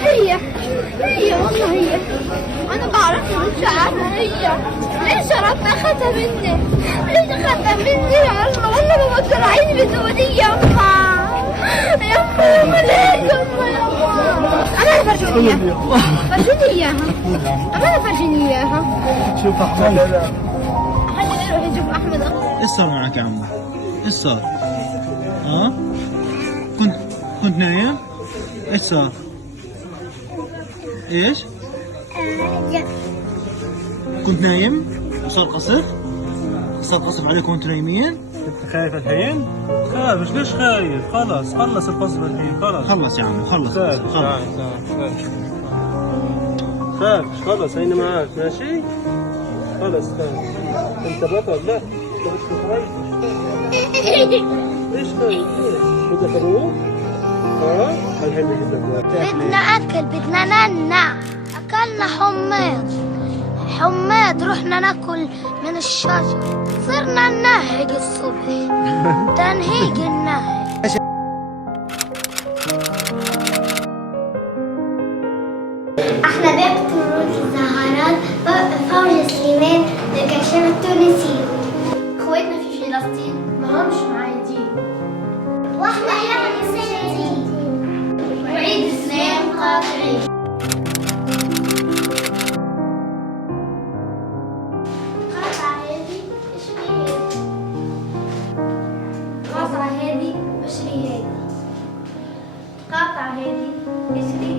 هي والله هي. انا بعرف مش عارفه هي. ليش ربنا اخذها مني؟ ليش اخذها مني يا الله؟ والله ما بقدر اعيش بدوني يما. يما ليه يما. انا فرجيني اياها. فرجيني اياها. انا فرجيني اياها. شوف احمد. خليني اروح اشوف احمد. ايش صار معك يا عمي؟ ايش صار؟ ها؟ كنت نايم؟ ايش صار؟ ايش؟ كنت نايم وصار قصف؟ صار قصف عليكم وانتم نايمين؟ انت خايف الحين؟ خايف ليش خايف؟ خلص القصف الحين خلص يا عمي خلص. خلص هيني معاك ماشي؟ خلص انت بطل. لا ليش خايف؟ بدك اروح؟ الحين بجيب لك بدنا أكل، بدنا ننع. أكلنا حماد رحنا ناكل من الشجر، صرنا ننهج الصبح. تنهيج النهج. احنا دكتور زهران فوج سليمان للكشافة التونسية. اخواتنا في فلسطين ما همش معايدين، واحنا يعني ساندين، وعيد السلام قاطعين. قاطعة هذه اشري هذه، قاطعة هذه اشري هذه، قاطعة هذه اشري